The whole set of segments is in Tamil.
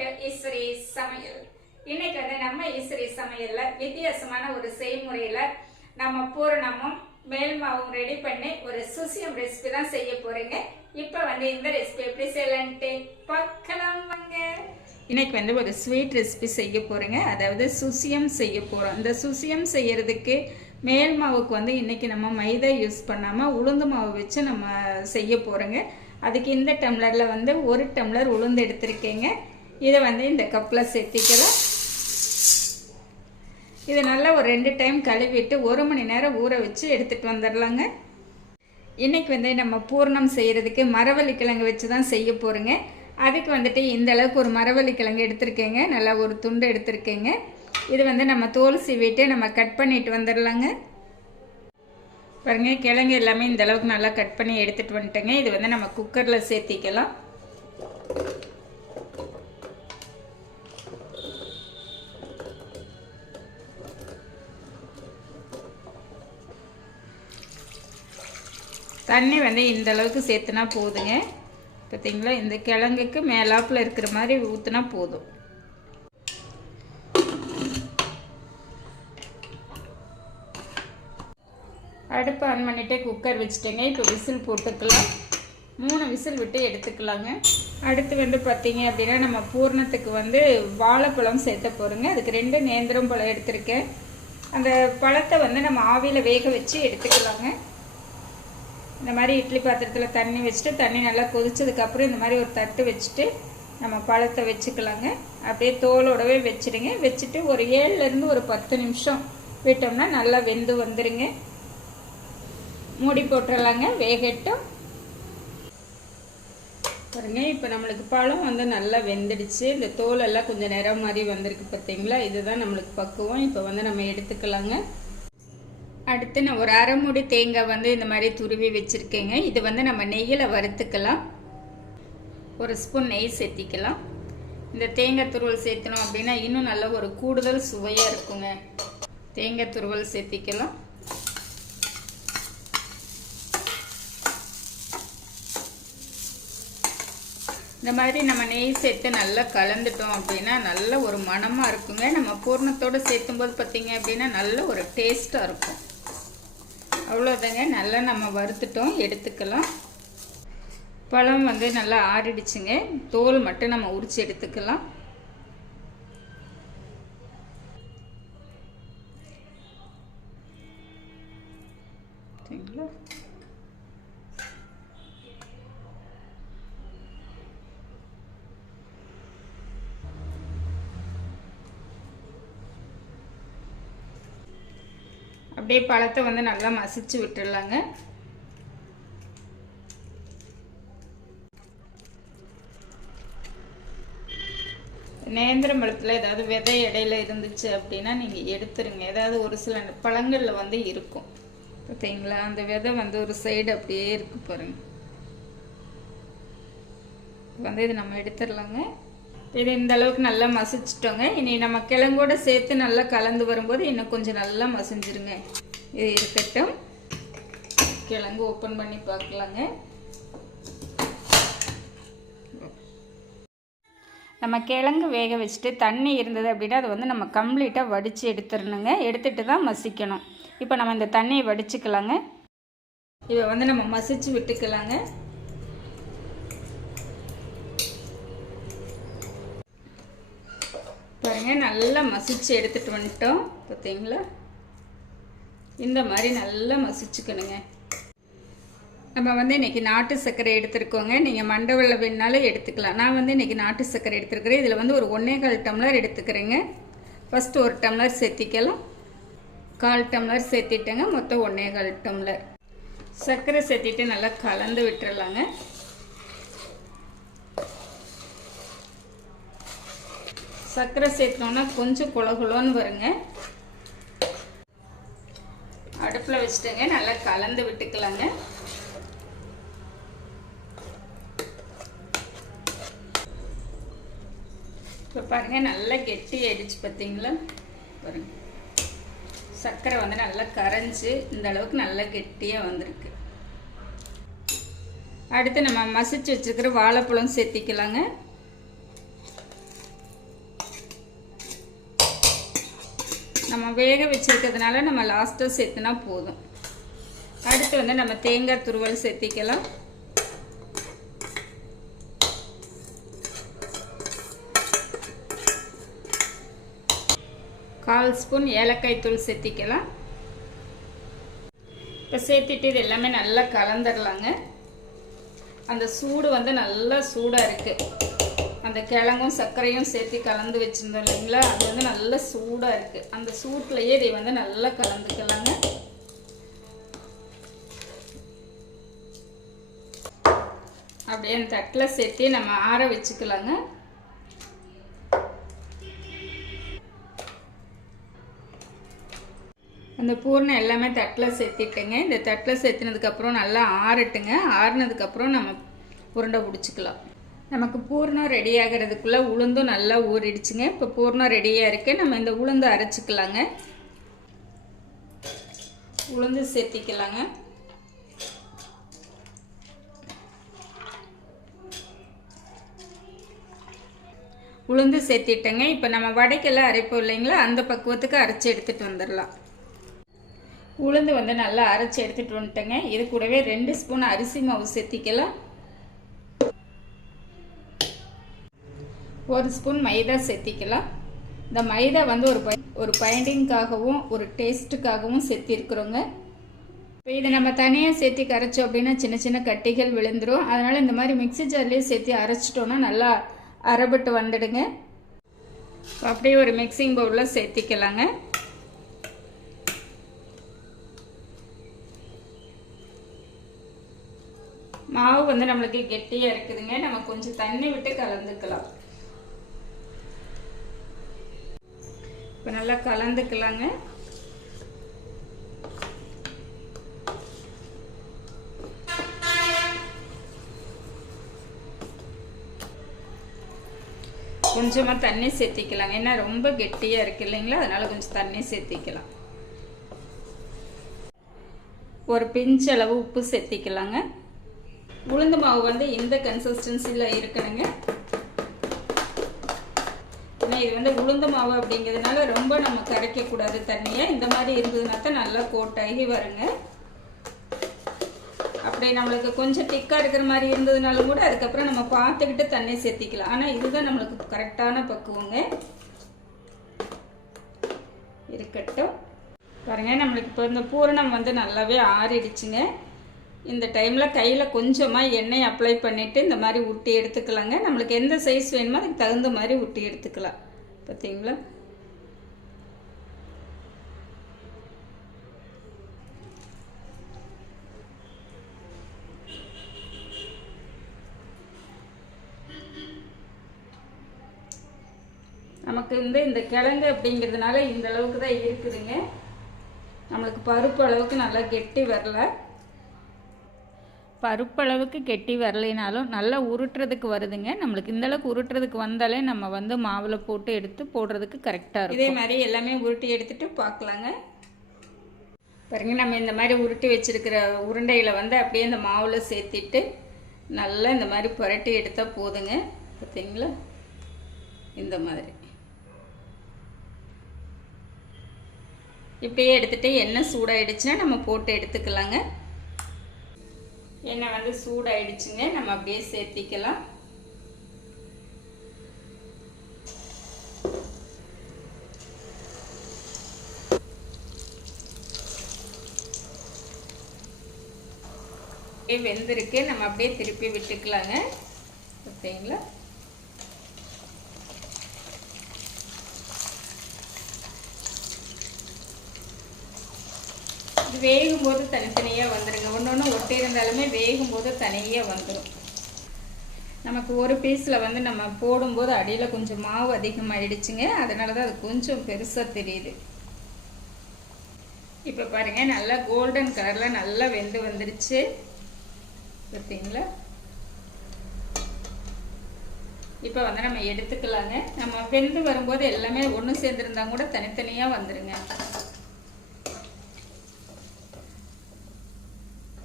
டு இஸ்ரீ சமையல். இன்னைக்கு வந்து நம்ம இஸ்ரீ சமையலில் வித்தியாசமான ஒரு செய்முறையில் நம்ம பூரணமும் மேல் மாவும் ரெடி பண்ணி ஒரு சுசியம் ரெசிபி தான் செய்ய போறீங்க. இப்போ வந்து இந்த ரெசிபி எப்படி செய்யலான்ட்டு பார்க்கலாம் வாங்க. இன்னைக்கு வந்து ஒரு ஸ்வீட் ரெசிபி செய்ய போகிறேங்க அதாவது சுசியம் செய்ய போறோம். இந்த சுசியம் செய்யறதுக்கு மேல் மாவுக்கு வந்து இன்னைக்கு நம்ம மைதா யூஸ் பண்ணாமல் உளுந்து மாவு வச்சு நம்ம செய்ய போகிறோங்க அதுக்கு இந்த டம்ளரில் வந்து ஒரு டம்ளர் உளுந்து எடுத்திருக்கேங்க. இதை வந்து இந்த கப்பில் சேர்த்திக்கலாம் இதை நல்லா ஒரு ரெண்டு டைம் கழுவிட்டு ஒரு மணி நேரம் ஊற வச்சு எடுத்துகிட்டு வந்துடலாங்க. இன்றைக்கி வந்து நம்ம பூர்ணம் செய்கிறதுக்கு மரவள்ளி கிழங்கு வச்சு தான் செய்ய போகிறோங்க அதுக்கு வந்துட்டு இந்த அளவுக்கு ஒரு மரவள்ளி கிழங்கு எடுத்திருக்கேங்க. நல்லா ஒரு துண்டு எடுத்திருக்கேங்க. இது வந்து நம்ம தோல் சீவிட்டு நம்ம கட் பண்ணிட்டு வந்துடலாங்க. பாருங்க கிழங்கு எல்லாமே இந்த அளவுக்கு நல்லா கட் பண்ணி எடுத்துகிட்டு வந்துட்டேங்க. இது வந்து நம்ம குக்கரில் சேர்த்திக்கலாம். தண்ணி வந்து இந்த அளவுக்கு சேர்த்துனா போதுங்க. பார்த்தீங்களா இந்த கிழங்குக்கு மேலாப்பில் இருக்கிற மாதிரி ஊற்றுனா போதும். அடுப்பு ஆன் பண்ணிவிட்டு குக்கர் வச்சுட்டேங்க. இப்போ விசில் போட்டுக்கலாம். மூணு விசில் விட்டு எடுத்துக்கலாங்க. அடுத்து வந்து பார்த்தீங்க அப்படின்னா நம்ம பூர்ணத்துக்கு வந்து வாழைப்பழம் சேர்த்த போகிறோங்க அதுக்கு ரெண்டு நேந்திரம் பழம் எடுத்திருக்கேன். அந்த பழத்தை வந்து நம்ம ஆவியில் வேக வச்சு எடுத்துக்கலாங்க. இந்த மாதிரி இட்லி பாத்திரத்தில் தண்ணி வச்சுட்டு தண்ணி நல்லா கொதிச்சதுக்கப்புறம் இந்த மாதிரி ஒரு தட்டு வச்சுட்டு நம்ம பழத்தை வச்சுக்கலாங்க. அப்படியே தோலோடவே வச்சுடுங்க. வச்சுட்டு ஒரு ஏழுலேருந்து ஒரு பத்து நிமிஷம் விட்டோம்னா நல்லா வெந்து வந்துடுங்க மூடி போட்டுடலாங்க வேகட்டும். பாருங்க இப்போ நம்மளுக்கு பழம் வந்து நல்லா வெந்துடுச்சு. இந்த தோலெல்லாம் கொஞ்சம் நிறம் மாதிரி வந்திருக்கு பார்த்தீங்களா இதுதான் நம்மளுக்கு பக்குவம். இப்போ வந்து நம்ம எடுத்துக்கலாங்க. அடுத்து நான் ஒரு அரை மூடி தேங்காய் வந்து இந்த மாதிரி துருவி வச்சுருக்கேங்க. இது வந்து நம்ம நெய்யில் வறுத்துக்கலாம். ஒரு ஸ்பூன் நெய் சேர்த்திக்கலாம். இந்த தேங்காய் துருவல் சேர்த்தணும் அப்படின்னா இன்னும் நல்ல ஒரு கூடுதல் சுவையாக இருக்குங்க. தேங்காய் துருவல் சேர்த்திக்கலாம். இந்த மாதிரி நம்ம நெய் சேர்த்து நல்லா கலந்துட்டோம் அப்படின்னா நல்ல ஒரு மணமாக இருக்குங்க. நம்ம பூர்ணத்தோடு சேர்த்தும்போது பார்த்தீங்க அப்படின்னா நல்ல ஒரு டேஸ்ட்டாக இருக்கும். அவ்வளோதாங்க நல்லா நம்ம வறுத்துட்டோம் எடுத்துக்கலாம். பழம் வந்து நல்லா ஆறிடுச்சுங்க. தோல் மட்டும் நம்ம உரித்து எடுத்துக்கலாம். சரிங்களா? அப்படியே பழத்தை வந்து நல்லா மசிச்சு விட்டுடலாங்க. நேந்திரம் பழத்தில் ஏதாவது விதை இடையில இருந்துச்சு அப்படின்னா நீங்கள் எடுத்துருங்க. ஏதாவது ஒரு சில பழங்களில் வந்து இருக்கும். பார்த்தீங்களா அந்த விதை வந்து ஒரு சைடு அப்படியே இருக்கு பாருங்க. வந்து இது நம்ம எடுத்துடலாங்க. இது இந்த அளவுக்கு நல்லா மசிச்சிட்டோங்க. இனி நம்ம கிழங்கோட சேர்த்து நல்லா கலந்து வரும்போது இன்னும் கொஞ்சம் நல்லா மசிஞ்சிருங்க. இது இருக்கட்டும். கிழங்கு ஓப்பன் பண்ணி பார்க்கலாங்க. நம்ம கிழங்கு வேக வச்சுட்டு தண்ணி இருந்தது அப்படின்னா அது வந்து நம்ம கம்ப்ளீட்டாக வடித்து எடுத்துடணுங்க. எடுத்துகிட்டு தான் மசிக்கணும். இப்போ நம்ம இந்த தண்ணியை வடிச்சுக்கலாங்க. இதை வந்து நம்ம மசிச்சு விட்டுக்கலாங்க. பாருங்க நல்லா மசிச்சு எடுத்துட்டு வந்துட்டோம். பார்த்தீங்களா இந்த மாதிரி நல்லா மசிச்சுக்கணுங்க. நம்ம வந்து இன்றைக்கி நாட்டு சர்க்கரை எடுத்துருக்கோங்க. நீங்கள் மண்டவெல்ல வேணாலும் எடுத்துக்கலாம். நான் வந்து இன்றைக்கி நாட்டு சர்க்கரை எடுத்துருக்கிறேன். இதில் வந்து ஒரு ஒன்றே கால் டம்ளர் எடுத்துக்கிறேங்க. ஃபஸ்ட்டு ஒரு டம்ளர் சேர்த்திக்கலாம். கால் டம்ளர் சேர்த்திட்டேங்க. மொத்தம் ஒன்றே கால் டம்ளர். சர்க்கரை சேர்த்திட்டு நல்லா கலந்து விட்டுறலாங்க. சர்க்கரை சேர்த்தோன்னா கொஞ்சம் குலகுலோன்னு வருங்க. அடுப்பில் வச்சுட்டேங்க நல்லா கலந்து விட்டுக்கலாங்க. இப்போ பாருங்கள் நல்லா கெட்டி ஆயிடுச்சு பார்த்தீங்களா பாருங்க. சர்க்கரை வந்து நல்லா கரைஞ்சி இந்த அளவுக்கு நல்லா கெட்டியாக வந்திருக்கு. அடுத்து நம்ம மசிச்சு வச்சுருக்கிற வாழைப்பழம் சேர்த்திக்கலாங்க. நம்ம வேக வச்சுருக்கிறதுனால நம்ம லாஸ்ட்டாக சேர்த்துனா போதும். அடுத்து வந்து நம்ம தேங்காய் துருவல் சேர்த்திக்கலாம். கால் ஸ்பூன் ஏலக்காய் தூள் சேர்த்திக்கலாம். இப்போ சேர்த்துட்டு இது எல்லாமே நல்லா கலந்துடலாங்க அந்த சூடு வந்து நல்லா சூடாக இருக்குது அந்த கிழங்கும் சர்க்கரையும் சேர்த்து கலந்து வச்சுருந்தோம் இல்லைங்களா? அது வந்து நல்லா சூடாக இருக்குது அந்த சூட்லேயே இதை வந்து நல்லா கலந்துக்கலாங்க. அப்படியே அந்த தட்டில் சேர்த்து நம்ம ஆற வச்சுக்கலாங்க. அந்த பூர்ணம் எல்லாமே தட்டில் சேர்த்திட்டுங்க. இந்த தட்டில் சேர்த்துனதுக்கப்புறம் நல்லா ஆறட்டுங்க. ஆறுனதுக்கப்புறம் நம்ம உருண்டை பிடிச்சிக்கலாம். நமக்கு பூர்ணம் ரெடி ஆகிறதுக்குள்ளே உளுந்தும் நல்லா ஊறிடுச்சுங்க. இப்போ பூர்ணம் ரெடியாக இருக்குது நம்ம இந்த உளுந்து அரைச்சிக்கலாங்க. உளுந்து சேர்த்திக்கலாங்க. உளுந்து சேர்த்திட்டேங்க. இப்போ நம்ம வடைக்கெல்லாம் அரைப்போம் இல்லைங்களா? அந்த பக்குவத்துக்கு அரைச்சி எடுத்துகிட்டு வந்துடலாம். உளுந்து வந்து நல்லா அரைச்சி எடுத்துகிட்டு வந்துட்டேங்க. இது கூடவே ரெண்டு ஸ்பூன் அரிசி மாவு சேர்த்திக்கலாம். ஒரு ஸ்பூன் மைதா சேர்த்திக்கலாம் இந்த மைதா வந்து ஒரு பை ஒரு பைண்டிங்காகவும் ஒரு டேஸ்ட்டுக்காகவும் சேர்த்திருக்கிறோங்க இப்போ இதை நம்ம தனியாக சேர்த்தி கரைச்சோம் அப்படின்னா சின்ன சின்ன கட்டிகள் விழுந்துடும் அதனால் இந்த மாதிரி மிக்சி ஜார்லேயே சேர்த்து அரைச்சிட்டோன்னா நல்லா அரைபட்டு வந்துடுங்க. அப்படியே ஒரு மிக்சிங் பவுலில் சேர்த்திக்கலாங்க மாவு வந்து நம்மளுக்கு கெட்டியாக இருக்குதுங்க. நம்ம கொஞ்சம் தண்ணி விட்டு கலந்துக்கலாம். இப்போ நல்லா கலந்துக்கலாங்க. கொஞ்சமாக தண்ணி சேர்த்திக்கலாங்க. ஏன்னா ரொம்ப கெட்டியாக இருக்கு இல்லைங்களா? அதனால் கொஞ்சம் தண்ணி சேர்த்திக்கலாம். ஒரு பிஞ்ச் அளவு உப்பு சேர்த்திக்கலாங்க. உளுந்து மாவு வந்து இந்த கன்சிஸ்டன்சியில் இருக்கணுங்க. ஏன்னா இது வந்து உளுந்த மாவு அப்படிங்கிறதுனால ரொம்ப நம்ம கரைக்கக்கூடாது தண்ணியை. இந்த மாதிரி இருந்ததுனா தான் நல்லா கோட்டாகி வருங்க. அப்படி நம்மளுக்கு கொஞ்சம் திக்காக இருக்கிற மாதிரி இருந்ததுனாலும் கூட அதுக்கப்புறம் நம்ம பார்த்துக்கிட்டு தண்ணி சேர்த்திக்கலாம். ஆனால் இதுதான் நம்மளுக்கு கரெக்டான பக்குவங்க. இருக்கட்டும். பாருங்க நம்மளுக்கு இப்போ இந்த பூரணம் வந்து நல்லாவே ஆறிடுச்சுங்க. இந்த டைமில் கையில் கொஞ்சமாக எண்ணெய் அப்ளை பண்ணிவிட்டு இந்த மாதிரி உருட்டி எடுத்துக்கலாங்க. நம்மளுக்கு எந்த சைஸ் வேணுமோ அதுக்கு தகுந்த மாதிரி உருட்டி எடுத்துக்கலாம். பார்த்தீங்களா நமக்கு வந்து இந்த கிழங்கு அப்படிங்கிறதுனால இந்த அளவுக்கு தான் இருக்குதுங்க. நம்மளுக்கு பருப்பு அளவுக்கு நல்லா கெட்டி வரல. பருப்பளவுக்கு கெட்டி வரலைனாலும் நல்லா உருட்டுறதுக்கு வருதுங்க. நம்மளுக்கு இந்தளவுக்கு உருட்டுறதுக்கு வந்தாலே நம்ம வந்து மாவில் போட்டு எடுத்து போடுறதுக்கு கரெக்டாக இருக்கும். இதே மாதிரி எல்லாமே உருட்டி எடுத்துட்டு பார்க்கலாங்க பாருங்க நம்ம இந்த மாதிரி உருட்டி வச்சுருக்கிற உருண்டையில் வந்து அப்படியே இந்த மாவில் சேர்த்திட்டு நல்லா இந்த மாதிரி புரட்டி எடுத்தால் போதுங்க. பார்த்தீங்களா இந்த மாதிரி. இப்படியே எடுத்துகிட்டு எண்ணெய் சூடாயிடுச்சுன்னா நம்ம போட்டு எடுத்துக்கலாங்க. எண்ணெய் வந்து சூடாயிடுச்சுங்க. நம்ம அப்படியே சேர்த்திக்கலாம். வெந்திருக்கு. நம்ம அப்படியே திருப்பி விட்டுக்கலாங்க. பார்த்தீங்களா வேகும் போது தனித்தனியாக வந்துடுங்க ஒன்று ஒன்று ஒட்டி இருந்தாலுமே வேகும் போது தனியாக வந்துடும் நமக்கு ஒரு பீஸில் வந்து நம்ம போடும்போது அடியில் கொஞ்சம் மாவு அதிகமாகிடுச்சுங்க அதனால தான் அது கொஞ்சம் பெருசாக தெரியுது. இப்போ பாருங்கள் நல்லா கோல்டன் கலரில் நல்லா வெந்து வந்துடுச்சு பார்த்தீங்களா இப்போ வந்து நம்ம எடுத்துக்கலாங்க. நம்ம வெந்து வரும்போது எல்லாமே ஒன்று சேர்ந்துருந்தா கூட தனித்தனியாக வந்துடுங்க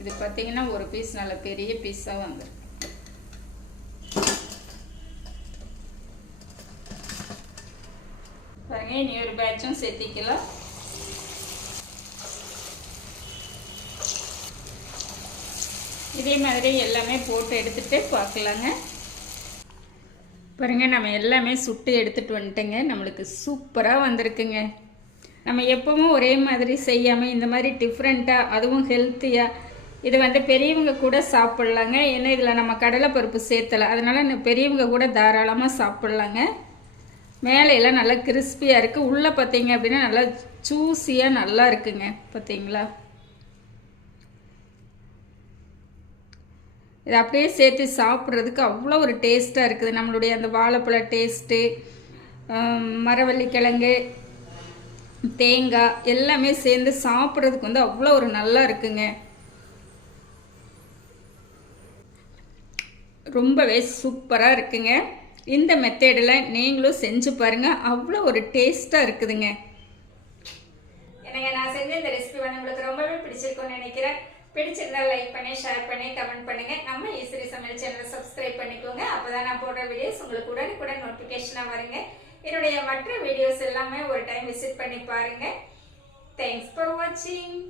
இது பார்த்தீங்கன்னா ஒரு பீஸ் நல்ல பெரிய பீஸாக வந்துருக்கு. பாருங்க இனி ஒரு பேட்சும் சேர்த்திக்கலாம். இதே மாதிரி எல்லாமே போட்டு எடுத்துகிட்டு பார்க்கலாங்க பாருங்க நம்ம எல்லாமே சுட்டு எடுத்துகிட்டு வந்துட்டேங்க. நம்மளுக்கு சூப்பராக வந்திருக்குங்க. நம்ம எப்பவும் ஒரே மாதிரி செய்யாமல் இந்த மாதிரி டிஃப்ரெண்ட்டாக அதுவும் ஹெல்த்தியாக இது வந்து பெரியவங்க கூட சாப்பிட்லாங்க. ஏன்னா இதில் நம்ம கடலைப்பருப்பு சேர்த்தலை. அதனால் பெரியவங்க கூட தாராளமாக சாப்பிட்லாங்க. மேலையெல்லாம் நல்லா கிறிஸ்பியாக இருக்குது உள்ளே பார்த்தீங்க அப்படின்னா நல்லா ஜூஸியாக நல்லா இருக்குங்க. பார்த்தீங்களா இது அப்படியே சேர்த்து சாப்பிட்றதுக்கு அவ்வளோ ஒரு டேஸ்ட்டாக இருக்குது. நம்மளுடைய அந்த வாழைப்பழ டேஸ்ட்டு மரவள்ளி கிழங்கு தேங்காய் எல்லாமே சேர்ந்து சாப்பிட்றதுக்கு வந்து அவ்வளோ ஒரு நல்லா இருக்குங்க. ரொம்பவே சூப்பராக இருக்குங்க. இந்த மெத்தேடில் நீங்களும் செஞ்சு பாருங்கள் அவ்வளோ ஒரு டேஸ்ட்டாக இருக்குதுங்க. எனக்கு நான் செஞ்ச இந்த ரெசிபி வந்து உங்களுக்கு ரொம்பவே பிடிச்சிருக்கும்னு நினைக்கிறேன். பிடிச்சிருந்தா லைக் பண்ணி ஷேர் பண்ணி கமெண்ட் பண்ணுங்க. நம்ம ஈஸ்வரி சமையல் சேனலை சப்ஸ்கிரைப் பண்ணிக்கோங்க. அப்போதான் நான் போடுற வீடியோஸ் உங்களுக்கு உடனுக்குடன் நோட்டிஃபிகேஷனாக வருங்க. என்னுடைய மற்ற வீடியோஸ் எல்லாமே ஒரு டைம் விசிட் பண்ணி பாருங்க. தேங்க்ஸ் ஃபார் வாட்சிங்